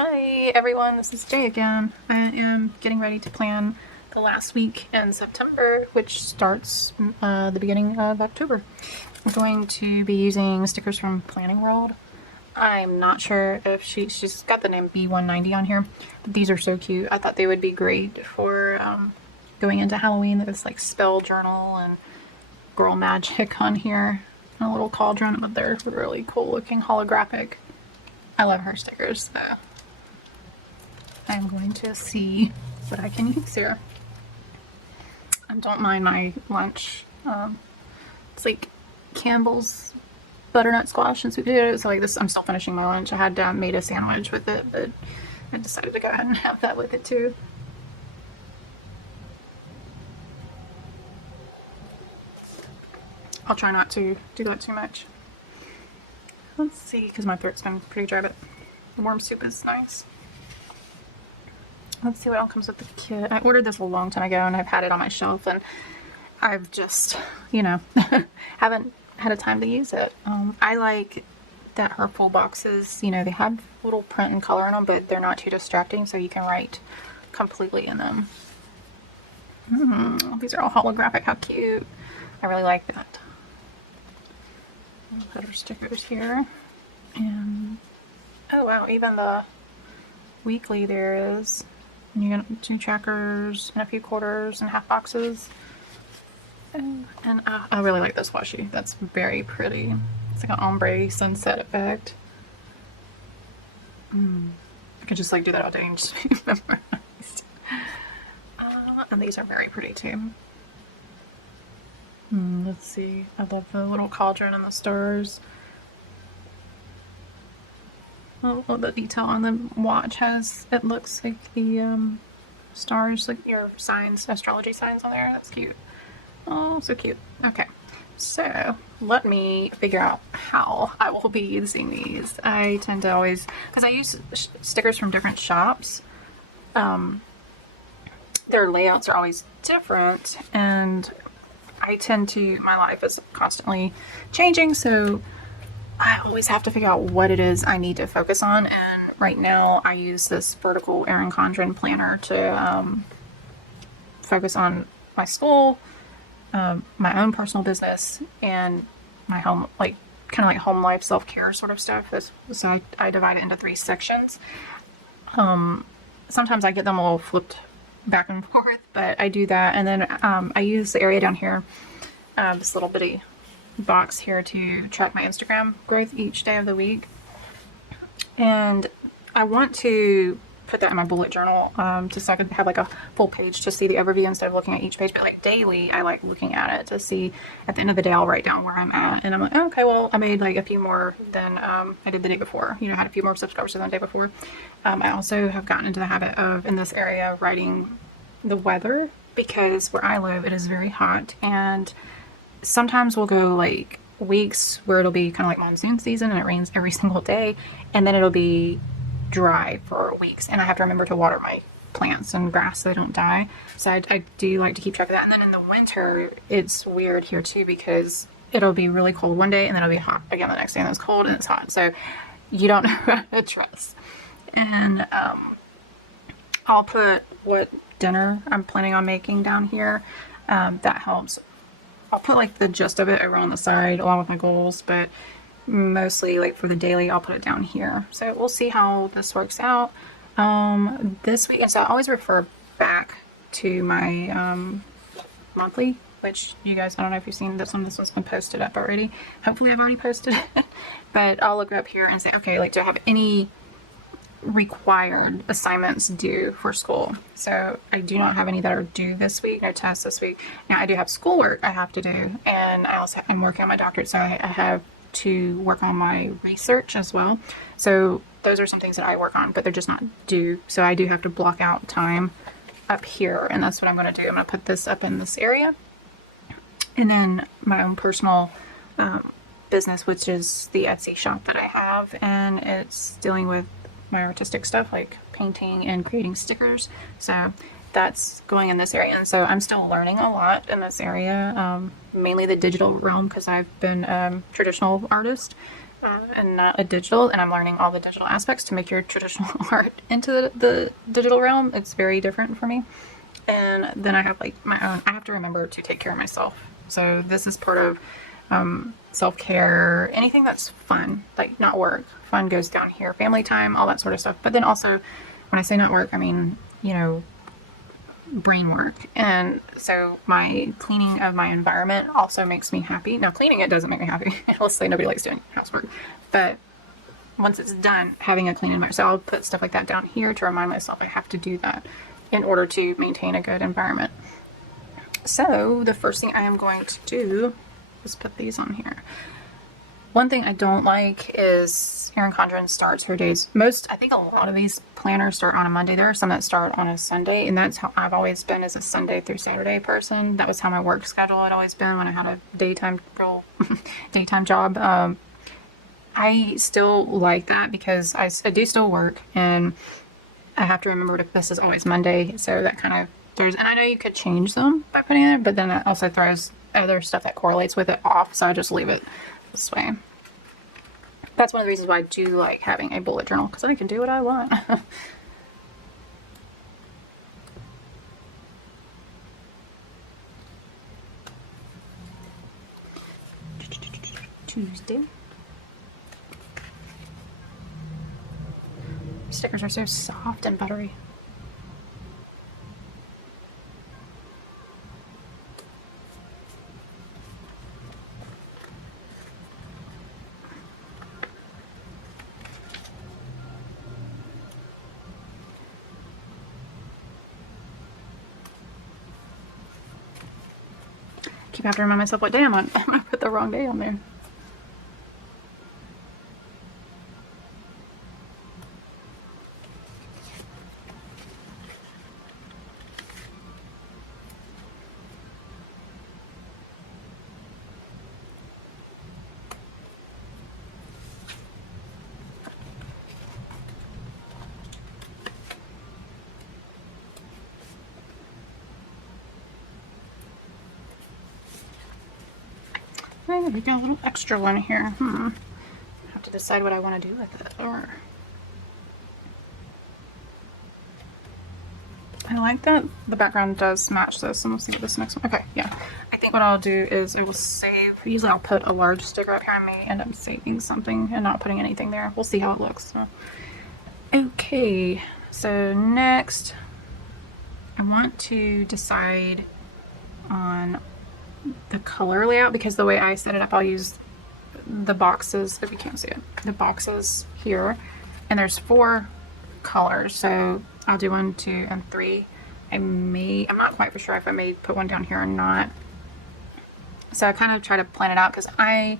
Hi everyone, this is Jay again. I am getting ready to plan the last week in September, which starts the beginning of October. I'm going to be using stickers from Planning World. I'm not sure if she's got the name B190 on here, but these are so cute. I thought they would be great for going into Halloween. There's like spell journal and girl magic on here, and a little cauldron, but they're really cool looking holographic. I love her stickers, so I'm going to see what I can use here. I don't mind my lunch. It's like Campbell's butternut squash and sweet potatoes. So like this, I'm still finishing my lunch. I had made a sandwich with it, but I decided to go ahead and have that with it too. I'll try not to do that too much. Let's see, because my throat's been pretty dry, but the warm soup is nice. Let's see what all comes with the kit. I ordered this a long time ago and I've had it on my shelf and I've just, you know, haven't had a time to use it. I like that her full boxes, you know, they have little print and color in them, but they're not too distracting, so you can write completely in them. These are all holographic. How cute. I really like that. I'll put our stickers here. And oh wow, even the weekly there is. And you get 2 trackers and a few quarters and half boxes. And I really like this washi. That's very pretty. It's like an ombre sunset effect. I could just like do that all day and just be memorized. And these are very pretty too. Let's see. I love the little cauldron and the stars. Oh, the detail on the watch has, it looks like the stars, like your signs, astrology signs on there. That's cute. Oh, so cute. Okay, so let me figure out how I will be using these. I tend to always, because I use stickers from different shops, their layouts are always different, and I tend to, my life is constantly changing, so I always have to figure out what it is I need to focus on. And right now I use this vertical Erin Condren planner to focus on my school, my own personal business, and my home, like kind of like home life, self-care sort of stuff. So I divide it into 3 sections. Sometimes I get them all flipped back and forth, but I do that. And then I use the area down here, this little bitty box here, to track my Instagram growth each day of the week. And I want to put that in my bullet journal, just so I could have like a full page to see the overview instead of looking at each page. But like daily, I like looking at it to see at the end of the day, I'll write down where I'm at. And I'm like, oh, okay, well, I made like a few more than I did the day before. You know, I had a few more subscribers than the day before. I also have gotten into the habit of, in this area, writing the weather, because where I live, it is very hot, and sometimes we'll go like weeks where it'll be kind of like monsoon season and it rains every single day, and then it'll be dry for weeks, and I have to remember to water my plants and grass so they don't die. So I do like to keep track of that. And then in the winter, it's weird here too, because it'll be really cold one day and then it'll be hot again the next day, and it's cold and it's hot, so you don't know how to trust. And I'll put what dinner I'm planning on making down here. That helps. I'll put like the gist of it over on the side along with my goals, but mostly like for the daily, I'll put it down here. So we'll see how this works out this week. And so I always refer back to my monthly, which you guys, I don't know if you've seen this one. This one's been posted up already. Hopefully I've already posted it. But I'll look up here and say, okay, like, do I have any required assignments due for school? So I do not have any that are due this week, no tests this week. Now I do have schoolwork I have to do, and I'm working on my doctorate, so I have to work on my research as well. So those are some things that I work on, but they're just not due. So I do have to block out time up here, and that's what I'm going to do. I'm going to put this up in this area, and then my own personal business, which is the Etsy shop that I have, and it's dealing with my artistic stuff like painting and creating stickers. So that's going in this area, and so I'm still learning a lot in this area, mainly the digital realm, because I've been a traditional artist, and not a digital, and I'm learning all the digital aspects to make your traditional art into the digital realm. It's very different for me. And then I have like my own, I have to remember to take care of myself. So this is part of self-care, anything that's fun, like not work. Fun goes down here, family time, all that sort of stuff. But then also, when I say not work, I mean, you know, brain work. And so my cleaning of my environment also makes me happy. Now, cleaning it doesn't make me happy. Let's say nobody likes doing housework. But once it's done, having a clean environment. So I'll put stuff like that down here to remind myself I have to do that in order to maintain a good environment. So the first thing I am going to do is put these on here. One thing I don't like is Erin Condren starts her days. I think a lot of these planners start on a Monday. There are some that start on a Sunday, and that's how I've always been, as a Sunday through Saturday person. That was how my work schedule had always been when I had a daytime job. I still like that because I do still work, and I have to remember this is always Monday, so that kind of throws, and I know you could change them by putting it, but then it also throws other stuff that correlates with it off, so I just leave it this way. That's one of the reasons why I do like having a bullet journal, because I can do what I want. Tuesday. Stickers are so soft and buttery. Keep having to remind myself what day I'm on. I put the wrong day on there. There we go, a little extra one here. I have to decide what I want to do with it. Or I like that the background does match this, and we'll see what this next one. Okay, yeah. I think what I'll do is it will save. Usually I'll put a large sticker up here. I may end up saving something and not putting anything there. We'll see how it looks. So. Okay, so next I want to decide on the color layout, because the way I set it up, I'll use the boxes, if you can't see it, the boxes here, and there's 4 colors, so I'll do 1, 2, and 3. I'm not quite for sure if I may put one down here or not, so I kind of try to plan it out, because I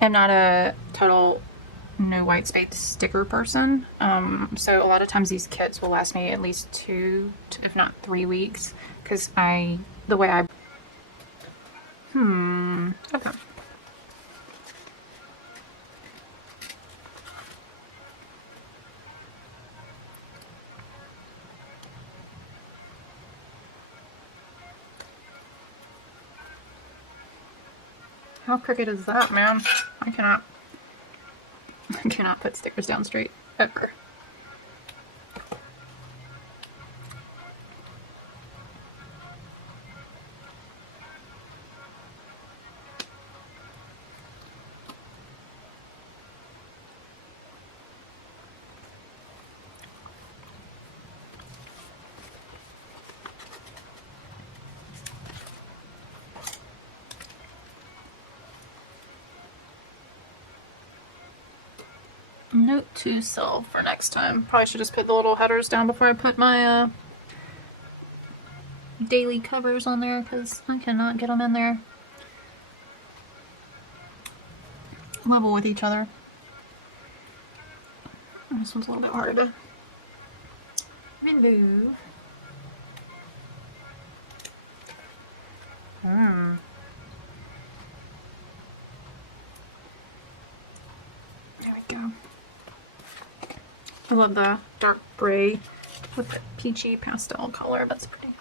am not a total no white space sticker person, so a lot of times these kits will last me at least 2 if not 3 weeks, because the way I okay. How crooked is that, man? I cannot put stickers down straight, ever. Note to self for next time. Probably should just put the little headers down before I put my daily covers on there, because I cannot get them in there level with each other. This one's a little bit harder to remove. There we go. I love the dark gray with the peachy pastel color. That's pretty.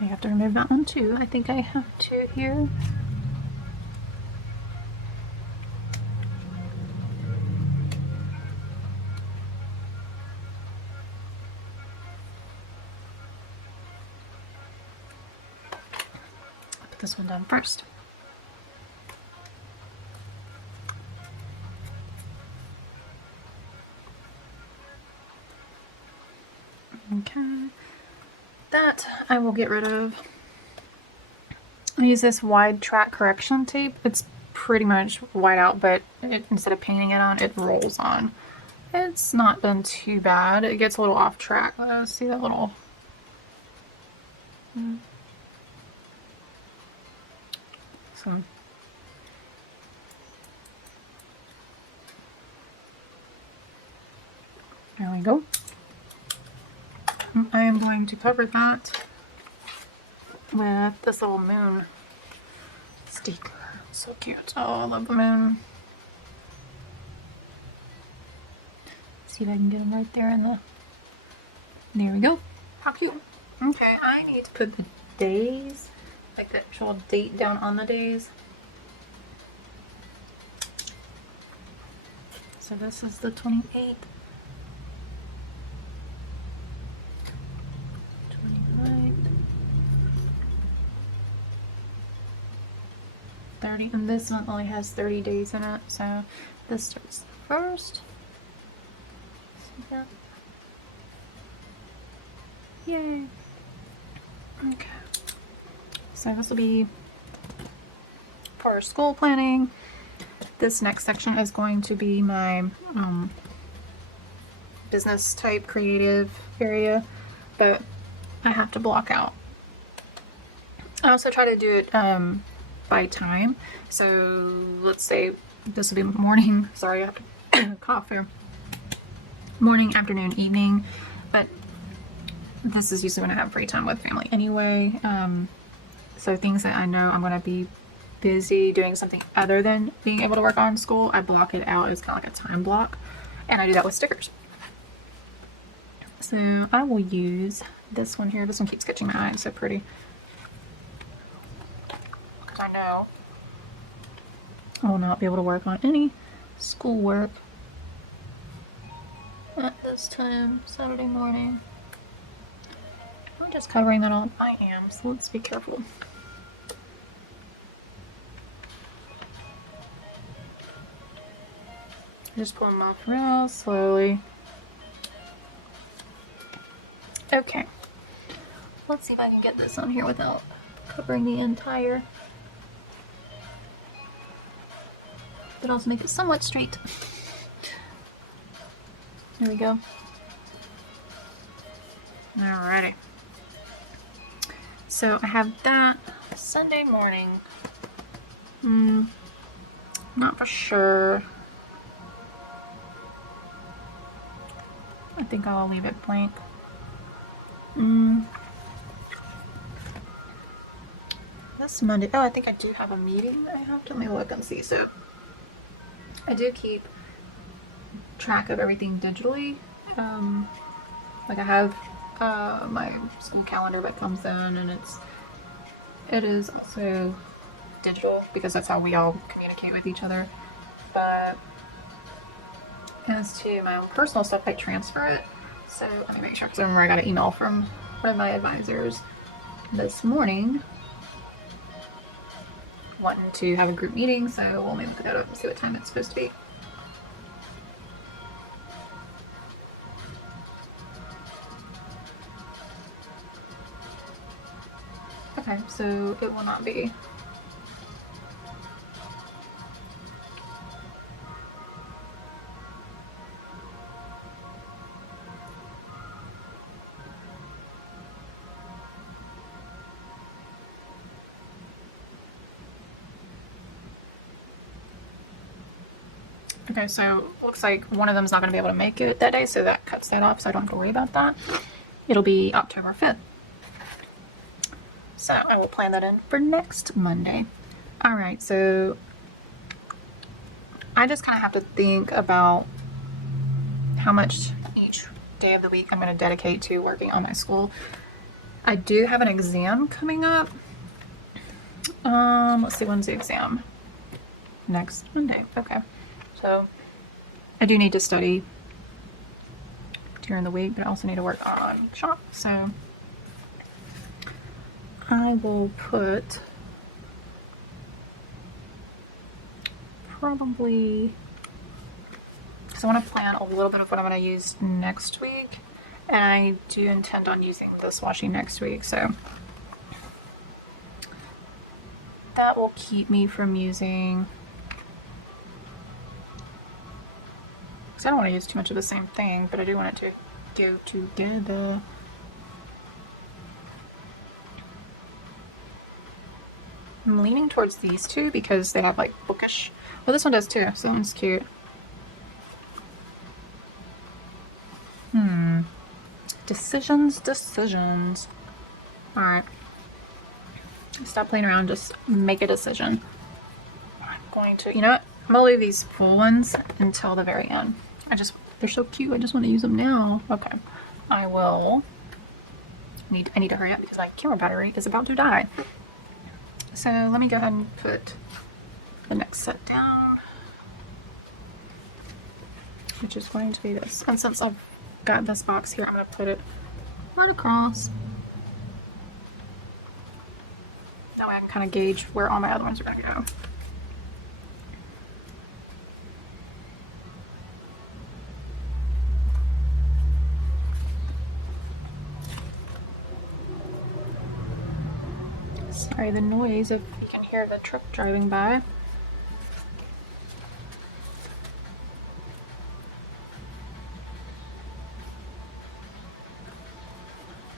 I have to remove that one too. I think I have two here. I'll put this one down first. Okay, that I will get rid of. I use this wide track correction tape. It's pretty much white out, but instead of painting it on, it rolls on. It's not been too bad. It gets a little off track. See that little... Some... There we go. I am going to cover that with this little moon sticker. So cute. Oh, I love the moon. See if I can get them right there in the... There we go. How cute. Okay, I need to put the days, like the actual date down on the days. So this is the 28th. 30, and this one only has 30 days in it, so this starts first. See that? Yay! Okay, so this will be for school planning. This next section is going to be my business type creative area, but I have to block out. I also try to do it by time. So let's say this will be morning. Sorry, I have to cough here. Morning, afternoon, evening. But this is usually when I have free time with family anyway. So things that I know I'm going to be busy doing something other than being able to work on school, I block it out as kind of like a time block. And I do that with stickers. So I will use this one here. This one keeps catching my eye. It's so pretty. I know I will not be able to work on any schoolwork at this time, Saturday morning. I'm just covering that on. I am, so let's be careful. Just pull them off real slowly. Okay, let's see if I can get this on here without covering the entire, but also make it somewhat straight. There we go. Alrighty. So I have that Sunday morning. Not for sure. I think I'll leave it blank. This Monday. Oh, I think I do have a meeting I have to, let me look and see. So I do keep track of everything digitally. Like I have my school calendar that comes in, and it is also digital because that's how we all communicate with each other. But as to my own personal stuff, I transfer it. So let me make sure, because I remember I got an email from one of my advisors this morning wanting to have a group meeting, so we'll maybe look that up and see what time it's supposed to be. Okay, so it will not be. Okay, so looks like one of them is not going to be able to make it that day, so that cuts that off, so I don't have to worry about that. It'll be October 5th. So I will plan that in for next Monday. All right, so I just kind of have to think about how much each day of the week I'm going to dedicate to working on my school. I do have an exam coming up. Let's see, when's the exam? Next Monday. Okay. So I do need to study during the week, but I also need to work on shop. So I will put probably, because I want to plan a little bit of what I'm going to use next week, and I do intend on using this washi next week, so that will keep me from using, because I don't want to use too much of the same thing, but I do want it to go together. I'm leaning towards these two because they have like bookish. Well, this one does too, so that one's cute. Decisions. Alright. Stop playing around, just make a decision. I'm going to, you know what? I'm gonna leave these full ones until the very end. They're so cute, I just want to use them now. Okay. I need to hurry up because my camera battery is about to die. So let me go ahead and put the next set down, which is going to be this. And since I've got this box here, I'm going to put it right across. That way I can kind of gauge where all my other ones are going to go. Sorry, the noise, if you can hear the truck driving by.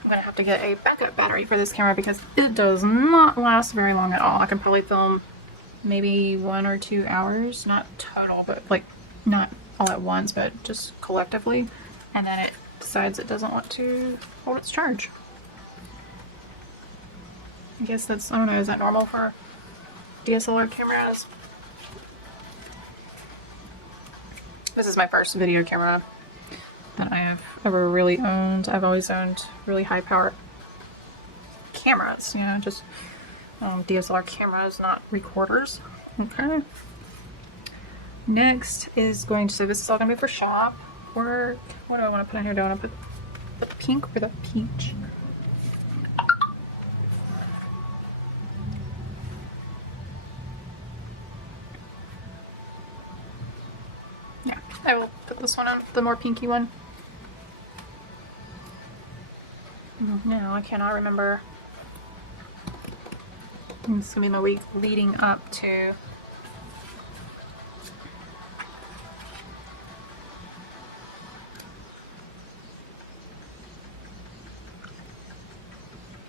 I'm gonna have to get a backup battery for this camera because it does not last very long at all. I can probably film maybe 1 or 2 hours, not total, but like not all at once, but just collectively, and then it decides it doesn't want to hold its charge. I guess that's, I don't know, is that normal for DSLR cameras? This is my first video camera that I have ever really owned. I've always owned really high power cameras, you know, just DSLR cameras, not recorders. Okay. Next is going to, so this is all going to be for shop work. What do I want to put in here? Do I want to put the pink or the peach? I will put this one on, the more pinky one. Now I cannot remember. It's gonna be my week leading up to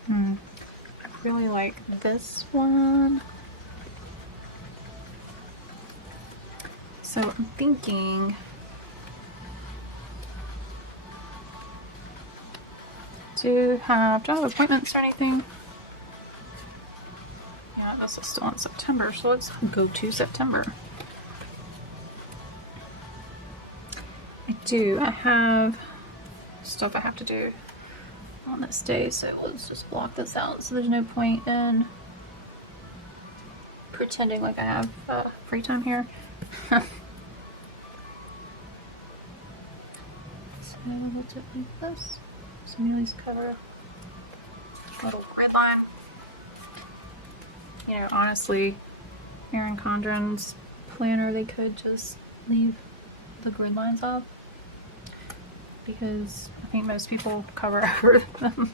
I really like this one. So I'm thinking do I have appointments or anything? Yeah, this is still in September, so let's go to September. I have stuff I have to do on this day, so let's just block this out so there's no point in pretending like I have free time here. So we'll do it like this. So Amelie's cover, little grid line. You know, honestly, Erin Condren's planner, they could just leave the grid lines off because I think most people cover over them.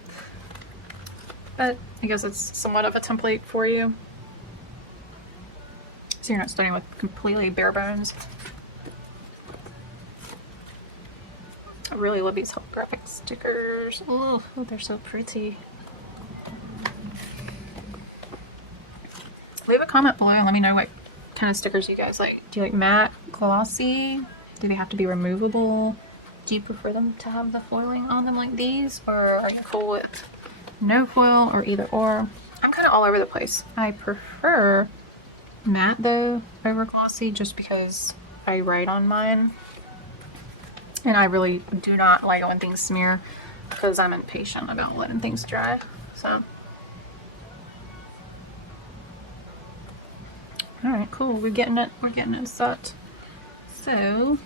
But I guess it's somewhat of a template for you. So you're not starting with completely bare bones. I really love these holographic stickers. Oh, they're so pretty. Leave a comment below and let me know what kind of stickers you guys like. Do you like matte, glossy? Do they have to be removable? Do you prefer them to have the foiling on them like these? Or are you cool with no foil or either or? I'm kind of all over the place. I prefer matte though over glossy just because I write on mine. And I really do not like it when things smear because I'm impatient about letting things dry. So, all right, cool. We're getting it set. So,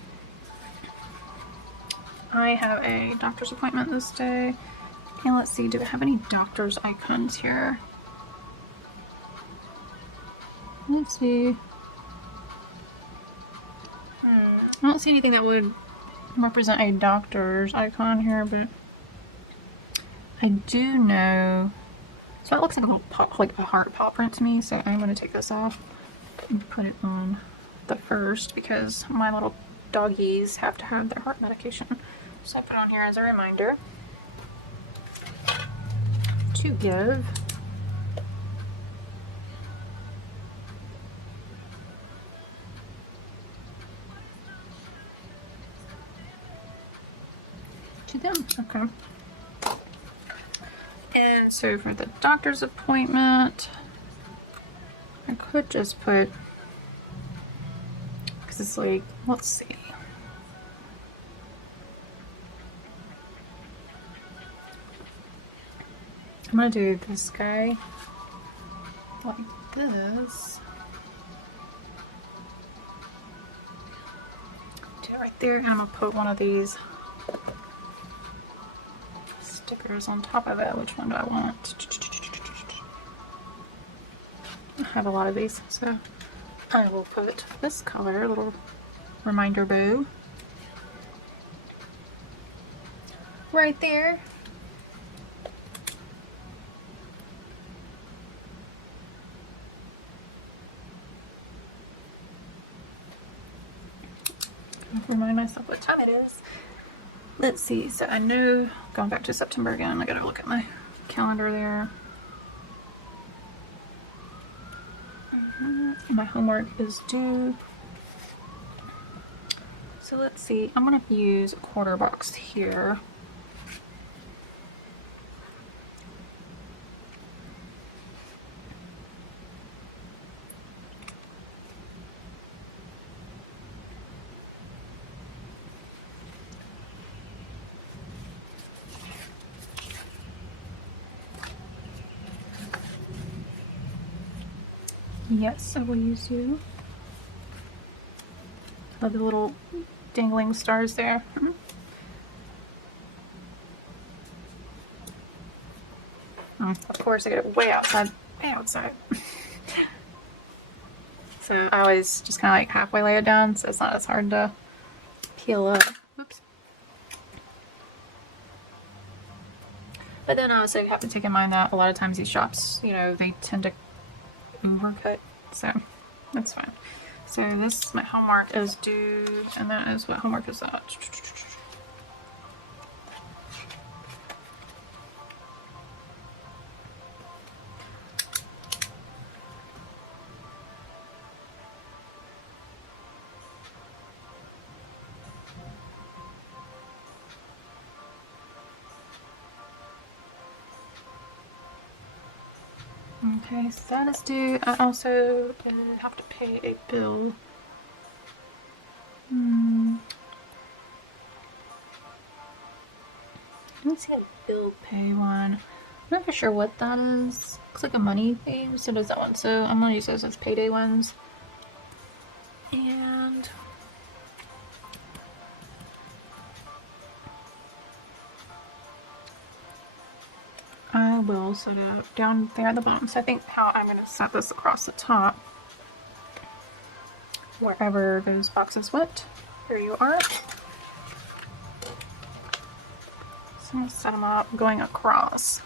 I have a doctor's appointment this day. And let's see, do I have any doctor's icons here? Let's see. I don't see anything that would represent a doctor's icon here, but I do know. So it looks like a little pop, like a heart paw print to me. So I'm going to take this off and put it on the first because my little doggies have to have their heart medication. So I put it on here as a reminder to give. To them. Okay. And so for the doctor's appointment, I could just put, because it's like, let's see. I'm gonna do this guy like this. Do it right there, and I'm gonna put one of these stickers on top of it. Which one do I want? I have a lot of these, so I will put this color, a little reminder bow, right there. Remind myself what time it is. Let's see, so I know, going back to September again, I gotta look at my calendar there. My homework is due. So let's see, I'm gonna use a quarter box here. Yes, I will use you. Love the little dangling stars there. Of course, I get it way outside. Way outside. So I always just kind of like halfway lay it down, so it's not as hard to peel up. Oops. But then also you have to take in mind that a lot of times these shops, you know, they tend to overcut, so that's fine. So this, my homework is due, and that is what homework is that? Okay, so that is due. I also have to pay a bill. I don't see a bill pay one. I'm not for sure what that is. Looks like a money thing, so does that one. So I'm gonna use those as payday ones. And I will set it down there at the bottom. So I think how I'm gonna set this across the top, wherever those boxes went. Here you are. So I'm gonna set them up going across.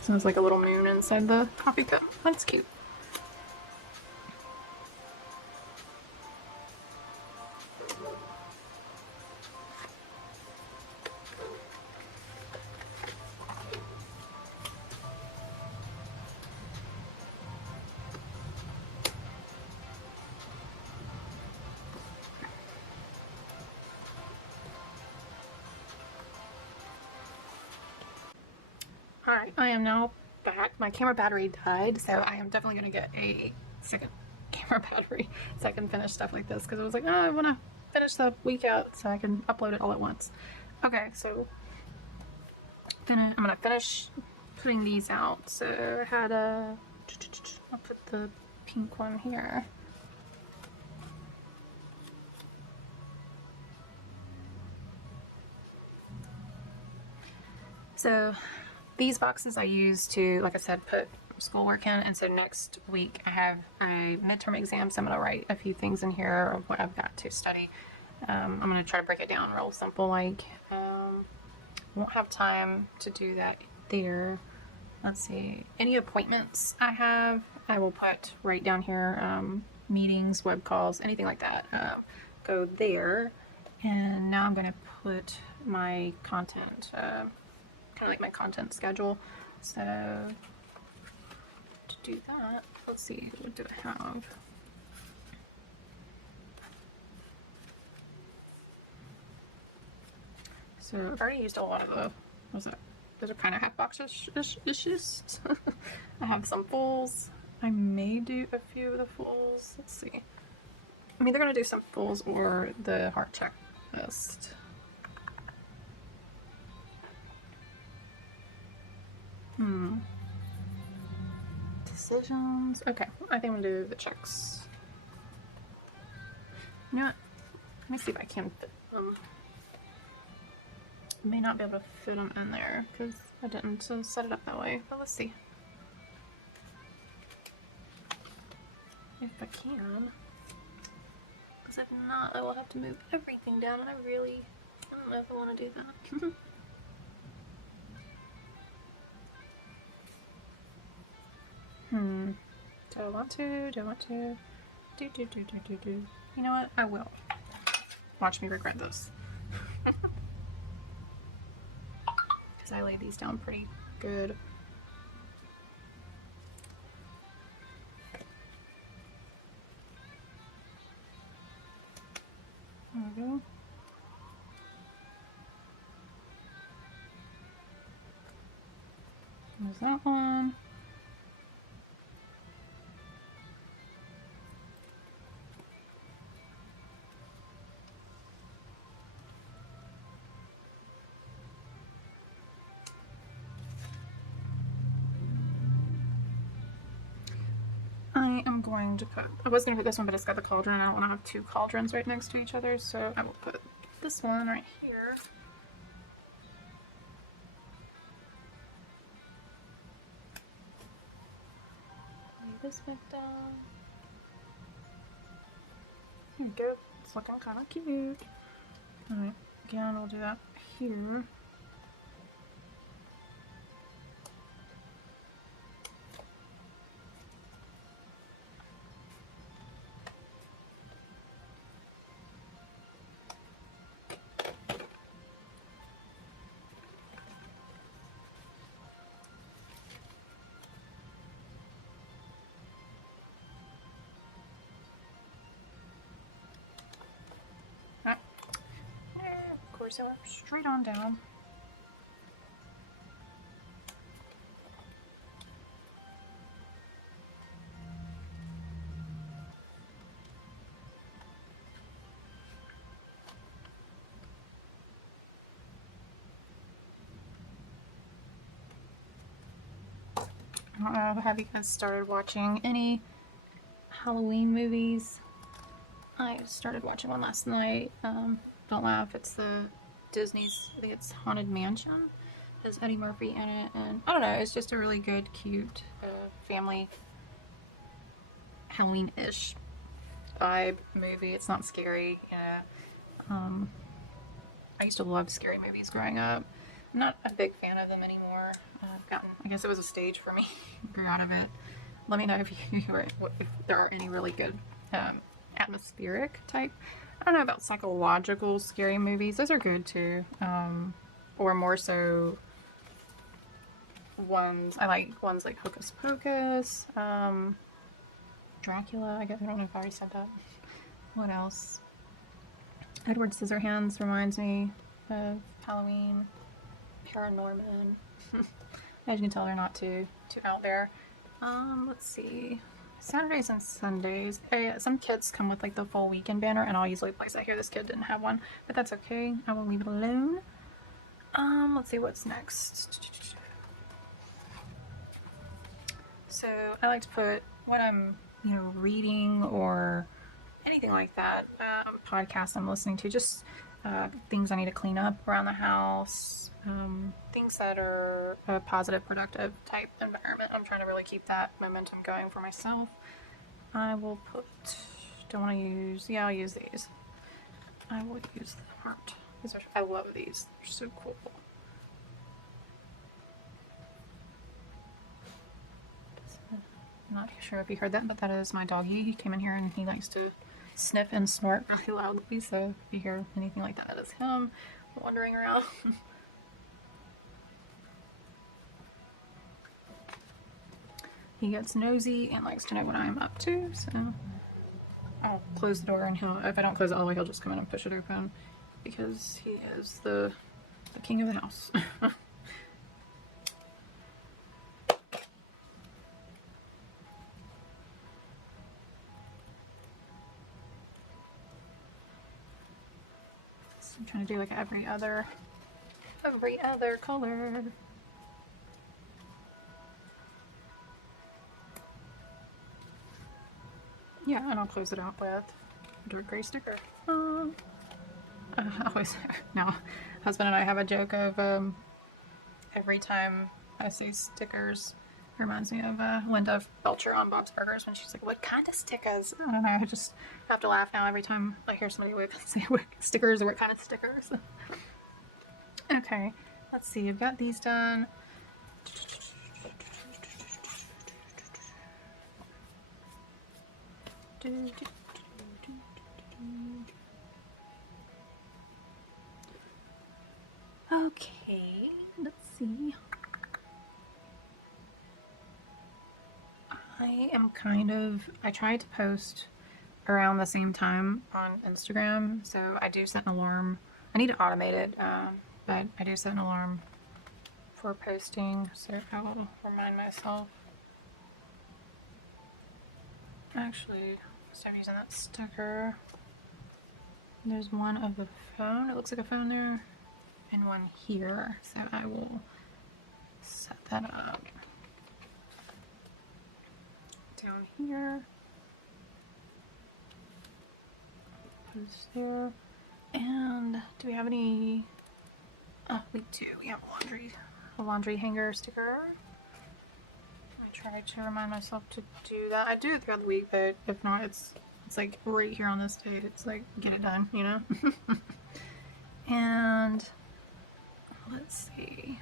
So it's like a little moon inside the coffee cup. That's cute. Alright, I am now back. My camera battery died, so I am definitely going to get a second camera battery so I can finish stuff like this, because I was like, oh, I want to finish the week out so I can upload it all at once. Okay, so I'm going to finish putting these out. So I had a... I'll put the pink one here. So these boxes I use to, like I said, put schoolwork in, and so next week I have a midterm exam, so I'm going to write a few things in here of what I've got to study. I'm going to try to break it down real simple, like, won't have time to do that there. Let's see, any appointments I have, I will put right down here, meetings, web calls, anything like that, go there. And now I'm going to put my content, kind of like my content schedule. So to do that, let's see, what do I have? So I've already used a lot of the, what's that? Those are kind of half boxes issues. I have some fulls. I may do a few of the fulls. Let's see. I'm either going to do some fulls or the heart checklist. Decisions. Okay, I think I'm gonna do the checks. You know what? Let me see if I can fit them. I may not be able to fit them in there because I didn't set it up that way, but let's see. If I can. Because if not, I will have to move everything down, and I don't know if I want to do that. Do I want to? Do I want to? Do. You know what? I will. Watch me regret this. Because I laid these down pretty good. There we go. There's that one. I was going to put this one, but it's got the cauldron. I don't want to have two cauldrons right next to each other, so I will put this one right here. Lay this back down. There we go. It's looking kind of cute. Alright, again, we'll do that here. Of course, so straight on down. I don't know, have you guys started watching any Halloween movies? I started watching one last night. Don't laugh, it's the Disney's, I think it's Haunted Mansion. Has Eddie Murphy in it, and I don't know, it's just a really good, cute, family Halloween-ish vibe movie. It's not scary. Yeah. I used to love scary movies growing up. I'm not a big fan of them anymore. I guess it was a stage for me. Grew out of it. Let me know if there are any really good atmospheric type. I don't know about psychological scary movies. Those are good too. Or more so I like ones like Hocus Pocus, Dracula. I don't know if I already said that. What else? Edward Scissorhands reminds me of Halloween. Paranorman. As you can tell, they're not too out there. Let's see. Saturdays and Sundays. Some kits come with like the full weekend banner, and I'll usually place it here. This kid didn't have one, but that's okay. I will leave it alone. Let's see what's next. So I like to put what I'm, reading or anything like that. Podcasts I'm listening to, just things I need to clean up around the house. Things that are a positive, productive type environment. I'm trying to really keep that momentum going for myself. I will put, don't want to use, I'll use these. I will use the heart. I love these. They're so cool. I'm not sure if you heard that, but that is my doggy. He came in here and he likes to sniff and snort really loudly, so if you hear anything like that, that is him wandering around. He gets nosy and likes to know what I'm up to, so I'll close the door, and if I don't close it all the way, he'll just come in and push it open because he is the king of the house. I'm trying to do like every other color. Yeah, and I'll close it out with a dark gray sticker. Always, no, husband and I have a joke of every time I say stickers, it reminds me of Linda Belcher on Bob's Burgers when she's like, "What kind of stickers?" I don't know, I just have to laugh now every time I hear somebody say what stickers or what kind of stickers. Okay, let's see, I've got these done. Okay, let's see. I tried to post around the same time on Instagram, so I do set an alarm. I need to automate it, but I do set an alarm for posting, so I will remind myself. Actually, start using that sticker. There's one of the phone. It looks like a phone there, and one here. So I will set that up down here. Post there. And do we have any? Oh, we do. We have a laundry hanger sticker. I try to remind myself to do that. I do it throughout the week, but if not, it's like right here on this date. It's like, get it done, you know? And let's see.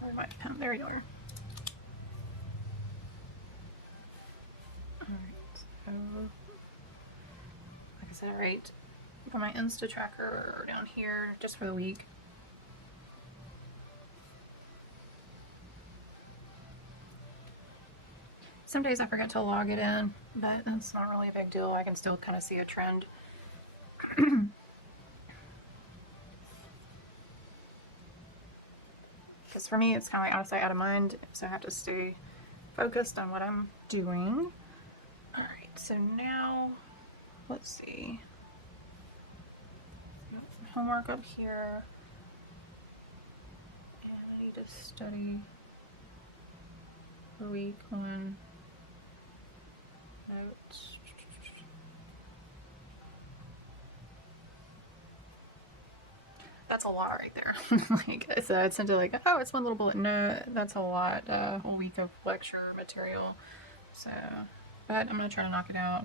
Where's my pen? There you are. Alright, so like I said, alright. Got my Insta tracker down here just for the week. Some days I forget to log it in, but that's not really a big deal. I can still kind of see a trend. Because for me, it's kind of like out of sight, out of mind, so I have to stay focused on what I'm doing. Alright, so now, let's see. Homework up here. And I need to study a week on notes. That's a lot right there. Like I said, it's into like, oh, it's one little bullet. No, that's a lot. A whole week of lecture material. So, but I'm gonna try to knock it out.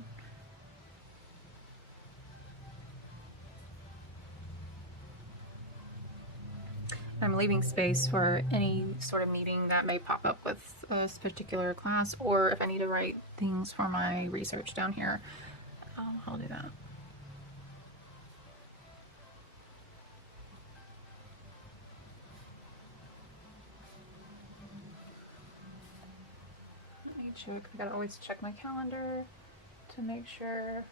I'm leaving space for any sort of meeting that may pop up with this particular class, or if I need to write things for my research down here, I'll do that. Let me check. I gotta always check my calendar to make sure.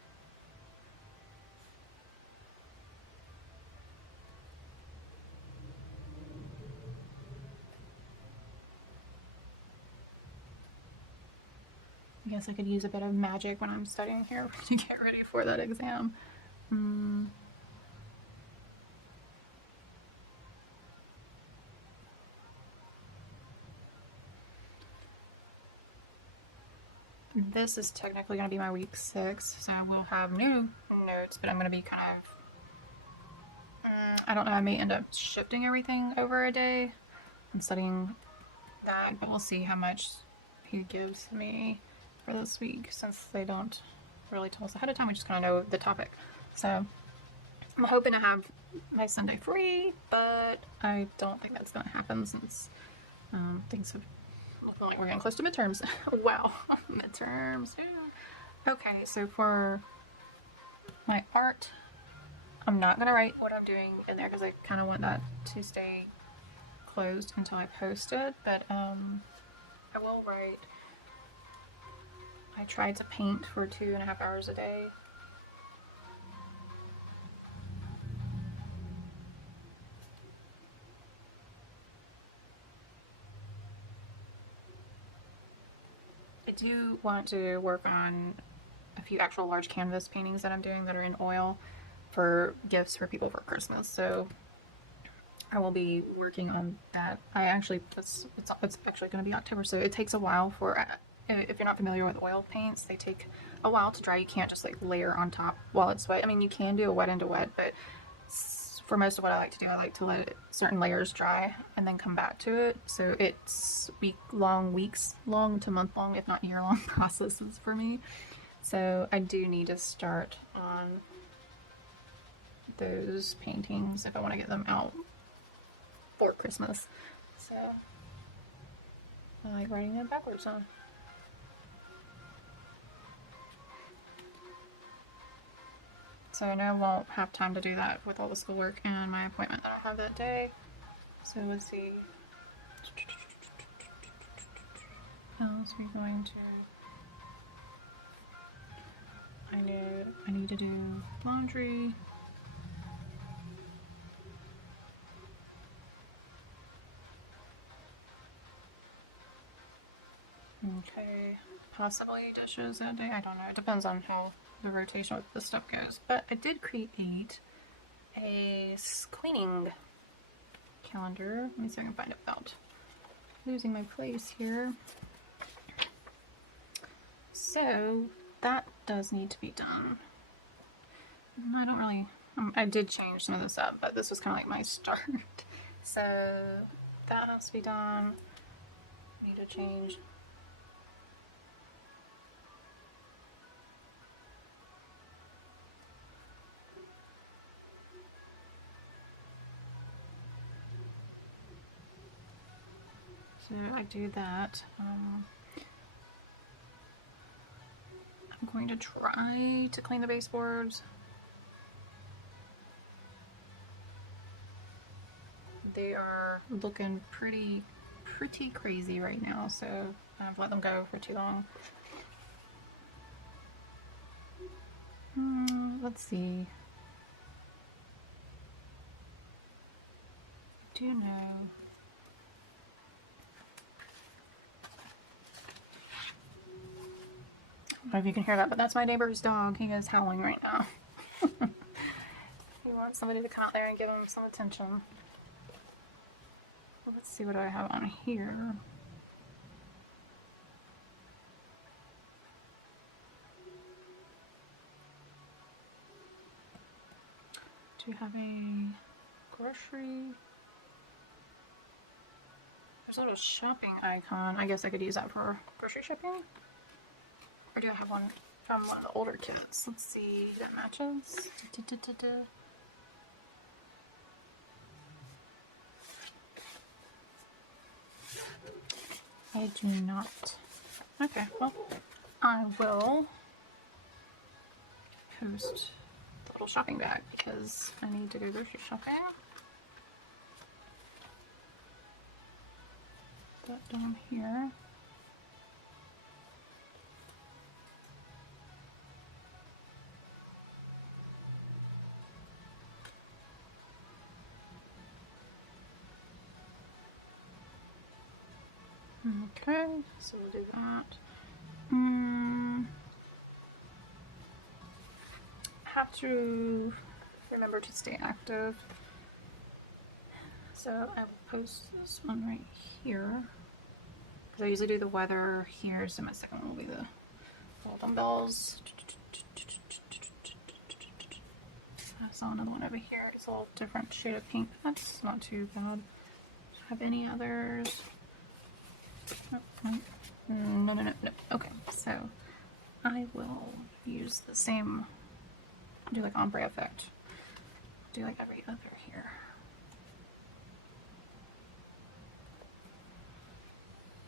I guess I could use a bit of magic when I'm studying here to get ready for that exam. This is technically going to be my week 6, so we'll have new notes, but I'm going to be kind of, I don't know, I may end up shifting everything over a day and studying that, but we'll see how much he gives me for this week, since they don't really tell us ahead of time. We just kind of know the topic. So I'm hoping to have my Sunday free, but I don't think that's going to happen, since things have looking like we're getting close to midterms. Wow, midterms. Okay, so for my art, I'm not gonna write what I'm doing in there because I kind of want that to stay closed until I post it, but I will write. I tried to paint for 2.5 hours a day. I do want to work on a few actual large canvas paintings that I'm doing that are in oil for gifts for people for Christmas, so I will be working on that. It's actually going to be October, so it takes a while for, if you're not familiar with oil paints, they take a while to dry. You can't just like layer on top while it's wet. I mean, you can do a wet into wet, but for most of what I like to do, I like to let certain layers dry and then come back to it. So it's weeks long to month long, if not year long processes for me. So I do need to start on those paintings if I want to get them out for Christmas. So I like writing it backwards on. So I know I won't have time to do that with all the schoolwork and my appointment that I have that day. So let's see. What else are we going to? I need to do laundry. Okay, possibly dishes that day. I don't know. It depends on how the rotation with this stuff goes. But I did create a cleaning calendar. Let me see if I can find it without losing my place here. So that does need to be done. I don't really. I did change some of this up, but this was kind of like my start. So that has to be done. Need to change. So I do that. I'm going to try to clean the baseboards. They are looking pretty crazy right now, so I've let them go for too long. Let's see. I do know. I don't know if you can hear that, but that's my neighbor's dog. He is howling right now. He wants somebody to come out there and give him some attention. Well, let's see what I have on here. Do you have a grocery? There's a little shopping icon. I guess I could use that for grocery shipping. Or do I have one from one of the older kits? Let's see if that matches. I do not. Okay, well, I will post the little shopping bag because I need to go grocery shopping. Put that down here. Okay, so we'll do that. have to remember to stay active. So I will post this one right here because I usually do the weather here. So my second one will be the dumbbells. I saw another one over here. It's a little different shade of pink. That's not too bad. Have any others? No. Okay, so I will use the same, do like ombre effect. Do like every other here.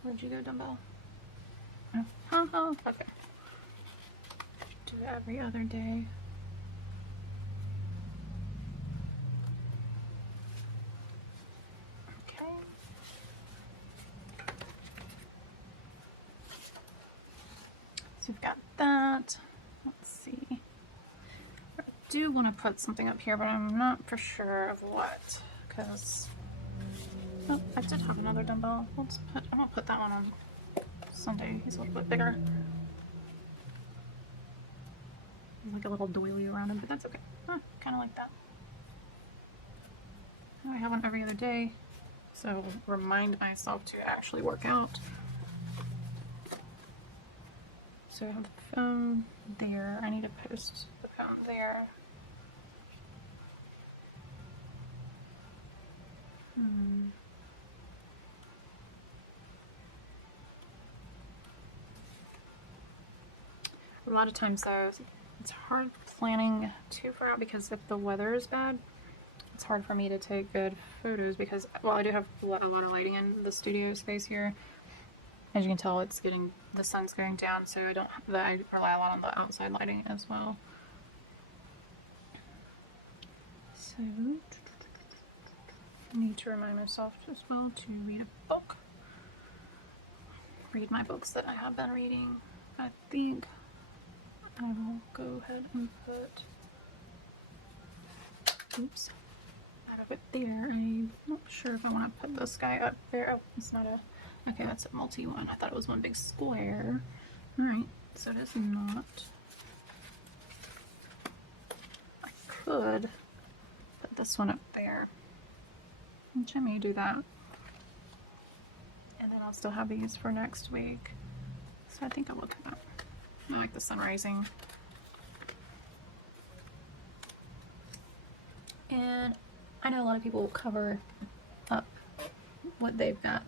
Where'd you go, dumbbell? Oh, okay. Do it every other day. Okay. So we've got that. Let's see. I do want to put something up here, but I'm not for sure of what, because oh, I did have another dumbbell. I'm gonna put that one on Sunday. He's a little bit bigger. Like a little doily around him, but that's okay. Kind of like that. I have one every other day, so remind myself to actually work out. So I have the phone there. I need to post the phone there. A lot of times though, it's hard planning too far out because if the weather is bad, it's hard for me to take good photos because, well, I do have a lot of lighting in the studio space here. As you can tell, it's the sun's going down, so I rely a lot on the outside lighting as well. So, I need to remind myself as well to read a book. Read my books that I have been reading. I think I will go ahead and put, oops, out of it there. I'm not sure if I want to put this guy up there. Oh, it's not a, okay, that's a multi one. I thought it was one big square. Alright, so it is not. I could put this one up there, which I may do that. And then I'll still have these for next week. So I think I'll look at that. I like the sun rising. And I know a lot of people cover up what they've got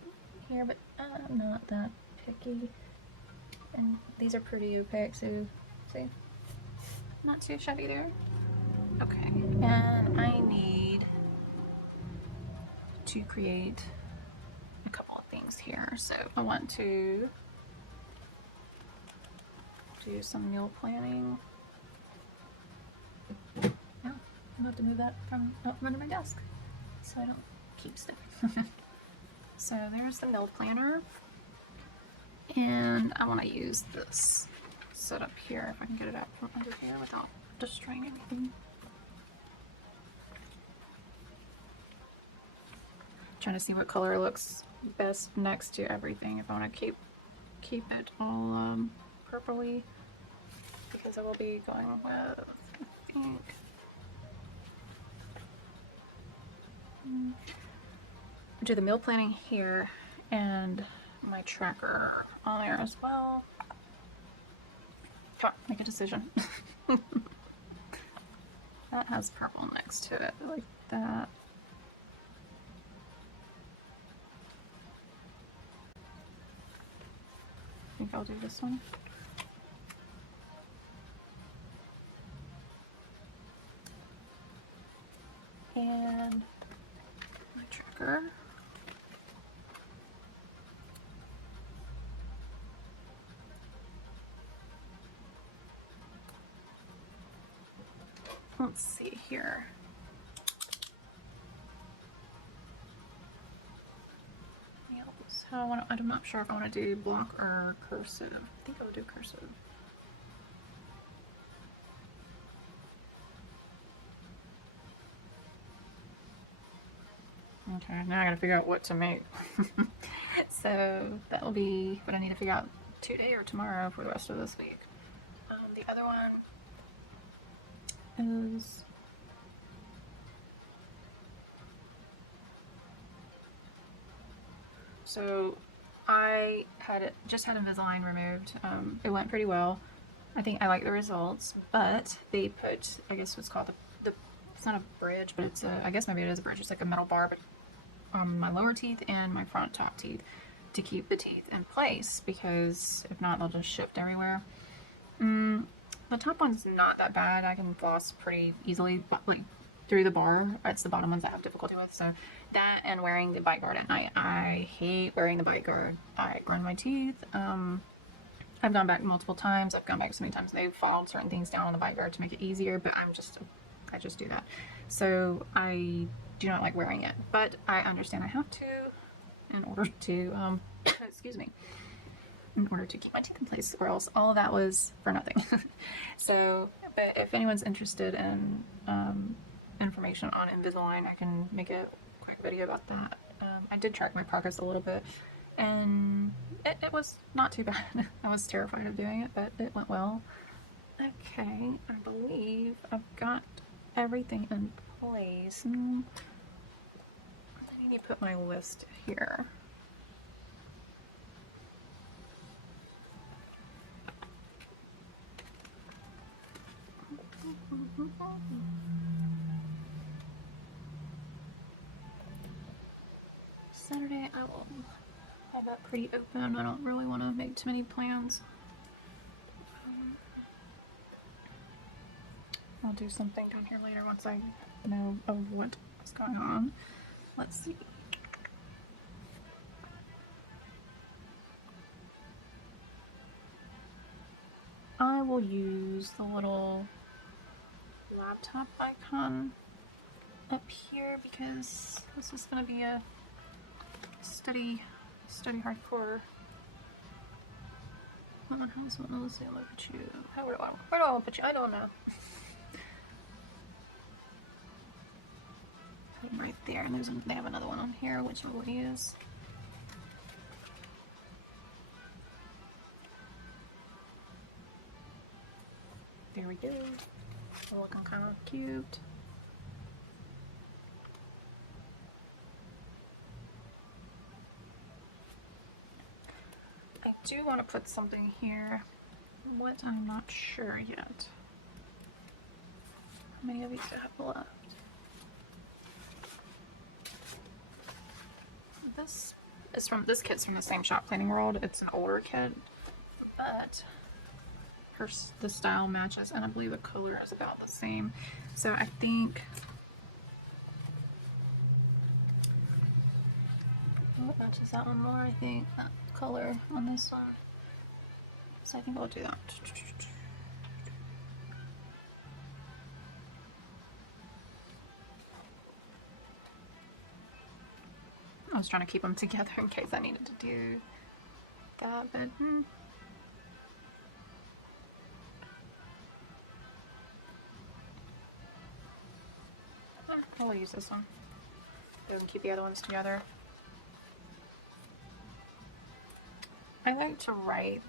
here, but I'm not that picky. And these are pretty opaque, so see? Not too shabby there. Okay, and I need to create a couple of things here. So I want to do some meal planning. No, I'm about to move that from under my desk so I don't keep stuff. So there's the meal planner, and I want to use this setup here if I can get it out from under here without destroying anything. Trying to see what color looks best next to everything. If I want to keep it all purpley, because I will be going with pink. Do the meal planning here and my tracker on there as well. Come on, make a decision. That has purple next to it, like that. I think I'll do this one. And my tracker. Let's see here. So I'm not sure if I want to do block or cursive. I think I would do cursive. Okay, now I gotta figure out what to make. So that will be what I need to figure out today or tomorrow for the rest of this week. The other one is so I just had Invisalign removed. It went pretty well. I think I like the results, but they put, I guess what's called the it's not a bridge, but it's a, I guess maybe it is a bridge. It's like a metal bar, but on my lower teeth and my front top teeth to keep the teeth in place, because if not, they'll just shift everywhere. The top one's not that bad. I can floss pretty easily, but like through the bar. It's the bottom ones I have difficulty with. So that and wearing the bite guard at night. I hate wearing the bite guard. I grind my teeth. I've gone back multiple times. I've gone back so many times. They've filed certain things down on the bite guard to make it easier, but I just do that. So I do not like wearing it, but I understand I have to in order to, excuse me, in order to keep my teeth in place, or else all of that was for nothing. So, but if anyone's interested in information on Invisalign, I can make a quick video about that. I did track my progress a little bit, and it was not too bad. I was terrified of doing it, but it went well. Okay, I believe I've got everything in place. I need to put my list here. Saturday I will have that pretty open. I don't really want to make too many plans. I'll do something down here later once I know of what's going on. Let's see. I will use the little laptop icon up here because this is going to be a study hardcore. What has one? Let's see. Look at you. Where do I want to put you? I don't know. Right there, and they have another one on here, which I will use. There we go. Looking kind of cute. I do want to put something here. What? I'm not sure yet. How many of these do I have left? This kit's from the same shop, Planning World. It's an older kit, but the style matches, and I believe the color is about the same. So I think what matches that one more? I think that color on this one. So I think I'll do that. I was trying to keep them together in case I needed to do that, but I'll use this one. We can keep the other ones together. I like to write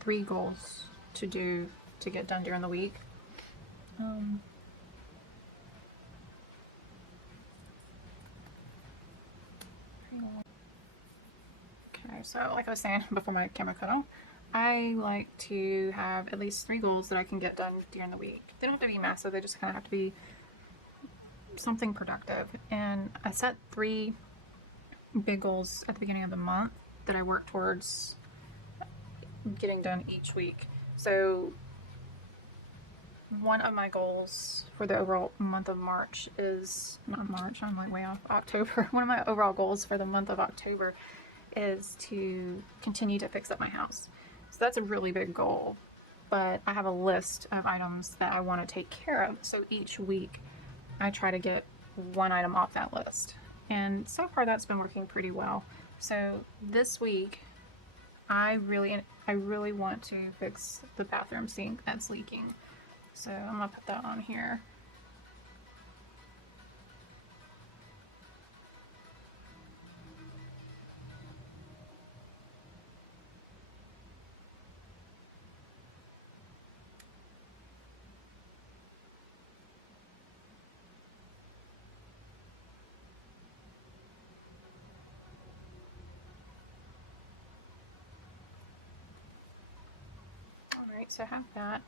3 goals to get done during the week. Okay, so like I was saying before my camera cut off, I like to have at least 3 goals that I can get done during the week. They don't have to be massive, they just kind of have to be something productive. And I set 3 big goals at the beginning of the month that I work towards getting done each week. So one of my goals for the overall month of March is, not March, I'm like way off, October. One of my overall goals for the month of October is to continue to fix up my house. So that's a really big goal, but I have a list of items that I want to take care of. So each week I try to get one item off that list. And so far that's been working pretty well. So this week I really want to fix the bathroom sink that's leaking. So I'm gonna put that on here. Alright, so I have that.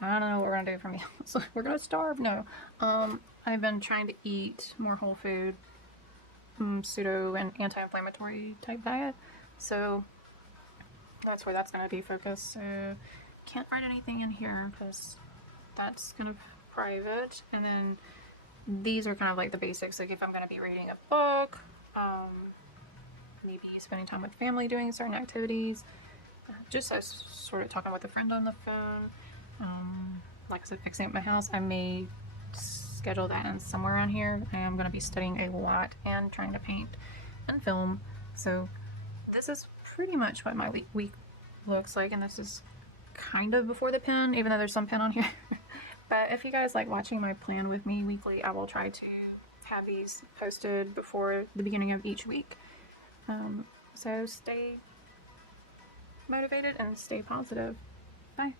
I don't know what we're gonna do for meals. We're gonna starve. No. I've been trying to eat more whole food, pseudo and anti-inflammatory type diet. So that's where that's gonna be focused. So can't write anything in here because that's kind of private. And then these are kind of like the basics. Like if I'm gonna be reading a book, maybe spending time with family doing certain activities. Just as sort of talking with a friend on the phone. Like I said, fixing up my house. I may schedule that in somewhere on here. I am going to be studying a lot and trying to paint and film. So this is pretty much what my week looks like, and this is kind of before the pen, even though there's some pen on here. But if you guys like watching my plan with me weekly, I will try to have these posted before the beginning of each week. So stay motivated and stay positive. Bye.